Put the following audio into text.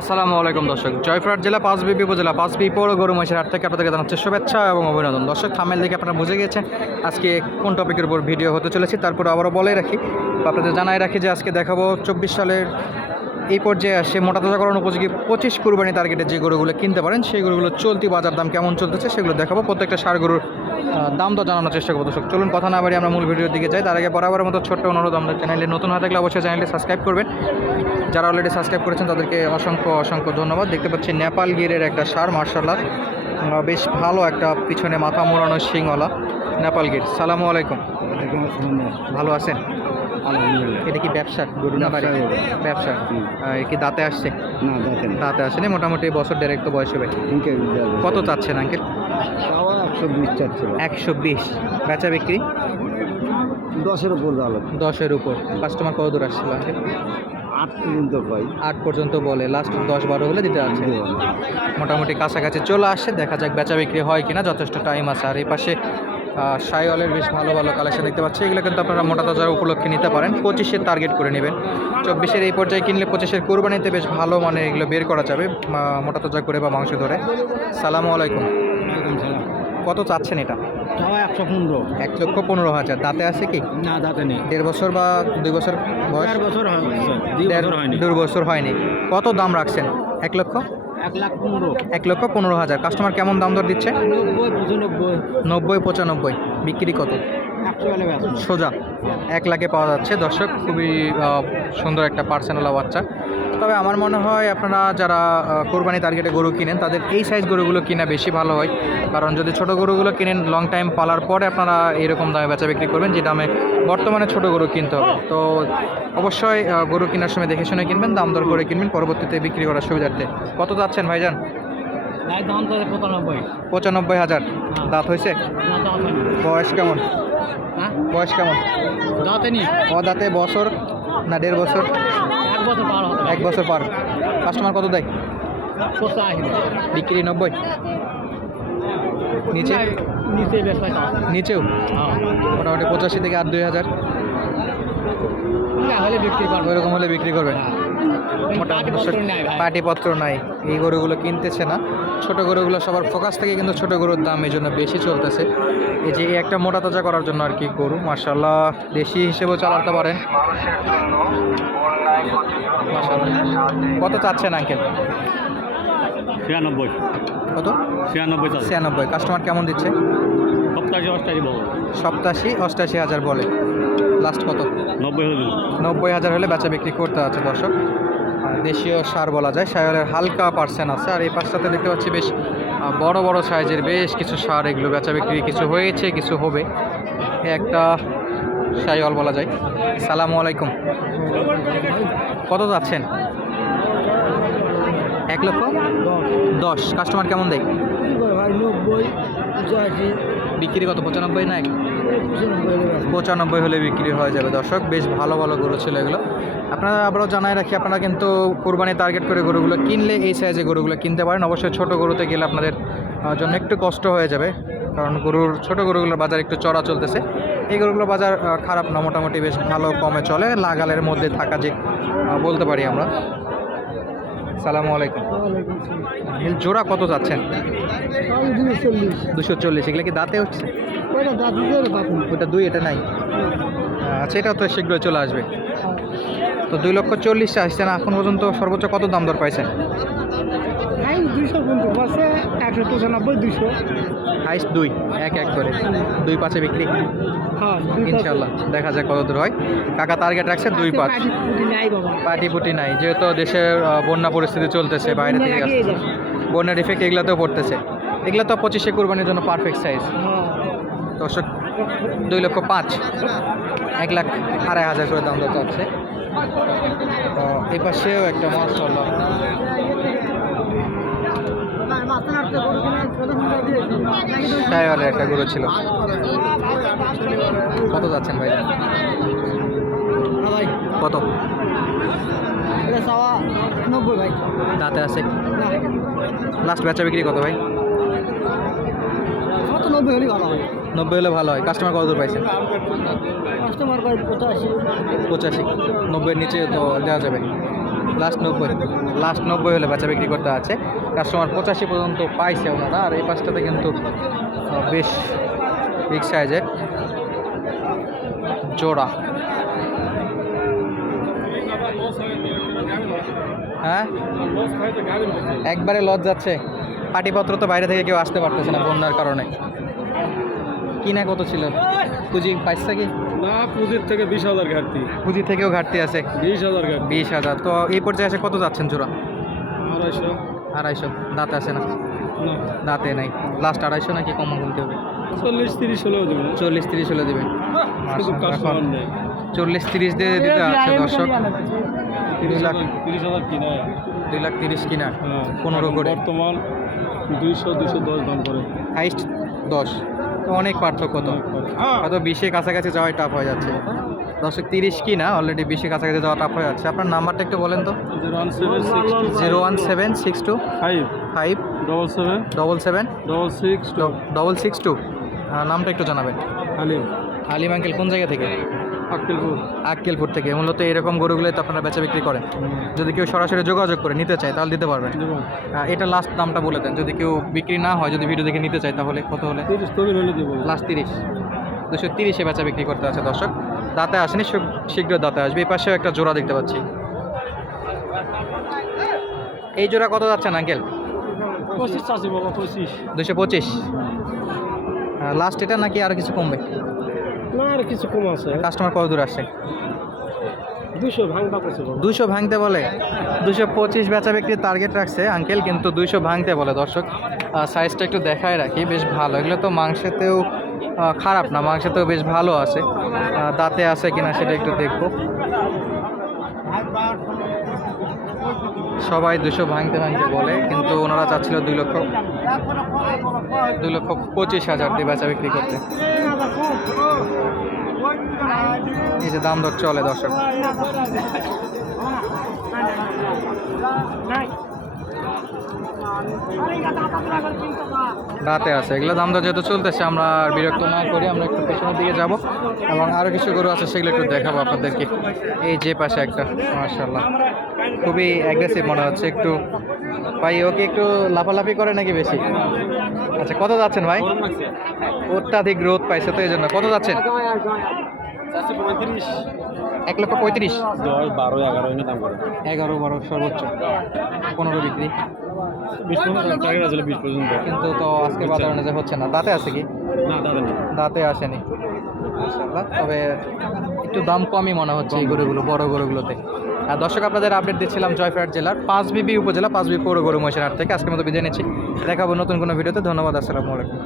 আসসালামু আলাইকুম দর্শক। জয়পুরহাট জেলা পাঁচ বিপি উপজেলা পাঁচবি পৌর গরু মহিষের হাট থেকে আপনাদেরকে জানাচ্ছে শুভেচ্ছা এবং অভিনন্দন। দর্শক, থামেল দেখে আপনারা বুঝে গিয়েছেন আজকে কোন টপিকের উপর ভিডিও হতে চলেছি, তারপর আবারও বলে রাখি আপনাদের জানাই রাখি যে আজকে দেখাবো চব্বিশ সালের এই পর্যায়ে আসে মোটা তাজাকরণ উপযোগী পঁচিশ কুরবানি টার্গেটে যে গরুগুলো কিনতে পারেন সেই গরুগুলো চলতি বাজার দাম কেমন চলতেছে সেগুলো দেখাবো। প্রত্যেকটা সার গরুর দাম তো জানানোর চেষ্টা করব। দর্শক চলুন কথা না বাড়ি আমরা মূল ভিডিওর দিকে যাই। তার আগে বরাবরের মতো ছোট্ট অনুরোধ আমাদের চ্যানেলে নতুন হয়ে থাকলে অবশ্যই চ্যানেলটি সাবস্ক্রাইব করবেন। যারা অলরেডি সাবস্ক্রাইব করেছেন তাদেরকে অসংখ্য অসংখ্য ধন্যবাদ। দেখতে পাচ্ছি নেপাল গিরের একটা সার মার্শাল্লাহ বেশ ভালো একটা পিছনে মাথা মোড়ানো শিংওয়ালা নেপাল গির। সালামু আলাইকুম। ভালো আছেন? আলহামদুলিল্লাহ এটা কি ব্যবসা? গরু না বাড়ি? ব্যবসা। কি দাঁতে আসছে? না দেখেন দাঁতে আসেনি? মোটামুটি বছর দেড়েক তো বয়স হবে। কত চাচ্ছেন আঙ্কেল? একশো বিশ চাচ্ছিল একশো বিশ। বেচা বিক্রি? দশের উপর দাম দশের উপর। কাস্টমার কত দূর আসছিল আঙ্কেল? আট পর্যন্ত পাই। আট পর্যন্ত বলে। লাস্ট দশ বারো হলে দিতে আছে। মোটামুটি কাছাকাছি চলে আসে। দেখা যাক বেচা বিক্রি হয় কিনা। যথেষ্ট টাইম আছে। আর এই পাশে সাইওয়ালের বেশ ভালো ভালো কালেকশন দেখতে পাচ্ছি। এগুলো কিন্তু আপনারা মোটা তাজার উপলক্ষে নিতে পারেন। পঁচিশের টার্গেট করে নেবেন। চব্বিশের এই পর্যায়ে কিনলে পঁচিশের কোরবানিতে বেশ ভালো মানে এগুলো বের করা যাবে মোটা তাজা করে বা মাংস ধরে। সালামু আলাইকুম। কত চাচ্ছেন এটা? একশো পনেরো। এক লক্ষ পনেরো হাজার। দাঁতে আছে কি? না দাঁতে নেই। দেড় বছর বা দুই বছর বয়স? বছর দেড় বছর হয়নি। কত দাম রাখছেন? এক লক্ষ? এক লাখ পনেরো। এক লক্ষ পনেরো হাজার। কাস্টমার কেমন দাম দর দিচ্ছে? নব্বই পঁচানব্বই। নব্বই পঁচানব্বই। বিক্রি কত? সোজা। এক লাখে পাওয়া যাচ্ছে। দর্শক খুবই সুন্দর একটা পার্সোনাল বাচ্চা। তবে আমার মনে হয় আপনারা যারা কোরবানি টার্গেটে গরু কিনেন তাদের এই সাইজ গরুগুলো কিনা বেশি ভালো হয়। কারণ যদি ছোট গরুগুলো কিনেন লং টাইম পালার পরে আপনারা এরকম দামে বেচা বিক্রি করবেন যে দামে বর্তমানে ছোট গরু কিনতে হবে। তো অবশ্যই গরু কেনার সময় দেখে শুনে কিনবেন দাম দর করে কিনবেন পরবর্তীতে বিক্রি করার সুবিধার্থে। কত যাচ্ছেন ভাইজান? পঁচানব্বই। হাজার। দাঁত হয়েছে? না দাঁতে নেই বয়স কেমন? হ্যাঁ? বয়স কেমন? দাঁতে ও দাঁতে বছর না দেড় বছর? বছর পার হবে এক বছর পার। কাস্টমার কত দেয়? বিক্রি নব্বই? নিচে? নিচে নিচেও? হ্যাঁ। মোটামুটি পঁচাশি থেকে আট দুই হাজার। হলে বিক্রি করব। ওইরকম হলে বিক্রি করবেন মোটামুটি পাটিপত্র নাই এই গরুগুলো কিনতেছে না। ছোট গরুগুলো সবার ফোকাস থেকে কিন্তু ছোট গরুর দাম এই জন্য বেশি চলতেছে। এই যে একটা মোটা তাজা করার জন্য আর কি গরু। মার্শাল্লাহ দেশি হিসেবেও চালাতে পারেন। কত চাচ্ছেন আঙ্কেল? ছিয়ানব্বই। কত? ছিয়ানব্বই ছিয়ানব্বই। কাস্টমার কেমন দিচ্ছে? সপ্তাহে অষ্টাশি বল। সপ্তাশি অষ্টাশি হাজার বলে। লাস্ট কত? নব্বই হলে নব্বই হাজার হলে বেচা বিক্রি করতে আছে দর্শক। দেশীয় সার বলা যায়। সারের হালকা পার্সেন্ট আছে। আর এই পাশটাতে দেখতে পাচ্ছি বেশ বড় বড় সাইজের বেশ কিছু সার এগুলো বেচা বিক্রি কিছু হয়েছে কিছু হবে। একটা সাইওয়াল বলা যায়। সালামু আলাইকুম। কত যাচ্ছেন? এক লক্ষ? দশ। কাস্টমার কেমন দেয়? বিক্রি কত? পঁচানব্বই না পঁচানব্বই হলে বিক্রি হয়ে যাবে। দর্শক, বেশ ভালো ভালো গরু ছিল এগুলো। আপনারা আবারও জানাই রাখি, আপনারা কিন্তু কোরবানি টার্গেট করে গরুগুলো কিনলে এই সাইজে গরুগুলো কিনতে পারেন। অবশ্যই ছোট গরুতে গেলে আপনাদের জন্য একটু কষ্ট হয়ে যাবে। কারণ গরুর ছোট গরুগুলোর বাজার একটু চড়া চলতেছে। এই গরুগুলোর বাজার খারাপ না মোটামুটি বেশ ভালো কমে চলে। লাগালের মধ্যে থাকা যে বলতে পারি আমরা। সালামু আলাইকুম। হিল জোড়া কত যাচ্ছেন? দুশো চল্লিশ। এগুলো কি দাঁতে হচ্ছে? ওইটা ওটা দুই এটা নাই। আচ্ছা এটাও তো শীঘ্রই চলে আসবে। তো দুই লক্ষ চল্লিশটা আসছে না এখন পর্যন্ত সর্বোচ্চ কত দাম দর পাইছেন? একশো পঁচানব্বই দুইশো। হাইস্ট দুই এক এক করে। দুই পাঁচে বিক্রি? হ্যাঁ ইনশাল্লাহ দেখা যাক কত দূর হয়। কাকা টার্গেট রাখছে দুই পাঁচ। পাটি পুটি নাই যেহেতু দেশের বন্যা পরিস্থিতি চলতেছে বাইরে থেকে আসছে। বন্যার ইফেক্ট এগুলাতেও পড়তেছে। এগুলো তো পঁচিশে কোরবানির জন্য পারফেক্ট সাইজ দর্শক দুই লক্ষ পাঁচ। এক লাখ আড়াই হাজার করে দাম দর আছে তো এই পাশেও একটা মাছ চলল সাইওয়ালের একটা গরু ছিল। কত যাচ্ছেন ভাই? কত? নব্বই ভাই দাঁতে আছে? লাস্ট বেচা বিক্রি কত ভাই? নব্বই হলে ভালো হয়। নব্বই হলে ভালো হয় কাস্টমার কত দূর পাইছেন? কাস্টমার পঁচাশি। পঁচাশি। নব্বইয়ের নিচে তো দেওয়া যাবে। লাস্ট নব্বই লাস্ট নব্বই হলে বাচ্চা বিক্রি করতে আছে। কাস্টমার পঁচাশি পর্যন্ত পাইছে ওনারা, আর এই পাশটাতে কিন্তু বেশ বিগ সাইজের জোড়া। হ্যাঁ? একবারে লজ যাচ্ছে পাটিপত্র তো বাইরে থেকে কেউ আসতে পারতেছে না বন্যার কারণে। কিনা কত ছিল? পুঁজি পাইছে কি? না পুঁজির থেকে বিশ হাজার ঘাটতি। পুঁজি থেকেও ঘাটতি আছে। বিশ হাজার বিশ হাজার। তো এই পর্যায়ে এসে কত যাচ্ছেন জোড়া? আড়াইশো। আড়াইশো। দাঁতে আছে না? না। দাঁতে নাই। লাস্ট আড়াইশো নাকি কম কমতে হবে? চল্লিশ তিরিশ হলেও দেবেন। চল্লিশ তিরিশ হলে দেবেন। চল্লিশ তিরিশ দিয়ে দিতে আছে দর্শক। তিরিশ লাখ। তিরিশ হাজার কিনা। দুই লাখ তিরিশ কিনা। হ্যাঁ পনেরো করে। বর্তমান দুইশো দুইশো দশ দাম করে। হাইস্ট দশ। অনেক পার্থক্য তো। হয়তো বিশে কাছাকাছি যাওয়াই টাফ হয়ে যাচ্ছে। দশক তিরিশ কি না? অলরেডি বিশে কাছাকাছি যাওয়া টাফ হয়ে যাচ্ছে। আপনার নাম্বারটা একটু বলেন তো। Zero one seven six two. Five. Five double seven double seven double six double six two নামটা একটু জানাবেন। হালিম। আলিম আঙ্কেল কোন জায়গা থেকে? আক্কেলপুর। থেকে। মূলত এরকম গরুগুলোই তো আপনারা বেচা বিক্রি করেন। যদি কেউ সরাসরি যোগাযোগ করে নিতে চায় তাহলে দিতে পারবেন। এটা লাস্ট দামটা বলে দেন। যদি কেউ বিক্রি না হয় যদি ভিডিও দেখে নিতে চায় তাহলে কত হলে? লাস্ট তিরিশ। দুশো তিরিশে বেচা বিক্রি করতে আছে দর্শক। দাঁতে আসেনি শীঘ্র- দাঁতে আসবে। এই পাশেও একটা জোড়া দেখতে পাচ্ছি। এই জোড়া কত যাচ্ছেন আঙ্কেল? পঁচিশ পঁচিশ। দুশো পঁচিশ। লাস্ট এটা নাকি আর কিছু কমবে? না আর কিছু কম আছে। কাস্টমার কত দূর দুশো ভাঙটা দুশো ভাঙতে বলে? দুশো পঁচিশ বেচা বিক্রির টার্গেট রাখছে আঙ্কেল কিন্তু দুইশো ভাঙতে বলে দর্শক। সাইজটা একটু দেখায় রাখি বেশ ভালো। এগুলো তো মাংসেতেও খারাপ না মাংসেতেও বেশ ভালো আছে। দাঁতে আছে কিনা সেটা একটু দেখব। সবাই দুশো ভাঙতে ভাঙতে বলে কিন্তু ওনারা চাচ্ছিল দুই লক্ষ। দুই লক্ষ পঁচিশ হাজার দিয়ে বেচা বিক্রি করতে। এই যে দাম দর চলে দর্শক। রাতে আছে, এগুলো দাম দর যেহেতু চলতেছে, আমরা বিরক্ত না করি আমরা একটু পেছনের দিকে যাব এবং আরও কিছু গরু আছে, সেগুলো একটু দেখাবো আপনাদেরকে। এই যে পাশে একটা মার্শাল্লাহ খুবই অ্যাগ্রেসিভ মনে হচ্ছে, একটু ভাই ওকে একটু লাফালাফি করে নাকি বেশি? আচ্ছা কত যাচ্ছেন ভাই? অত্যাধিক রোদ পাইছে তো এই জন্য কত যাচ্ছেন? এক লক্ষ পঁয়ত্রিশ। বারো এগারো এগারো বারো সর্বোচ্চ। পনেরো বিক্রি। কিন্তু তো আজকে বাজার অনুযায়ী হচ্ছে না, দাঁতে আছে কি? দাঁতে আসেনি। তবে একটু দাম কমই মনে হচ্ছে এই গরুগুলো, বড় গরুগুলোতে। দর্শক, আপনাদের আপডেট দিচ্ছিলাম জয়ফাট জেলার পাঁচ বিবি উপজেলা পাঁচ বিবি পৌর গরু মহিষের হাট থেকে। আজকের মতো বিদায় নিচ্ছি। দেখাবো নতুন কোনো ভিডিওতে। ধন্যবাদ, আসসালামু আলাইকুম।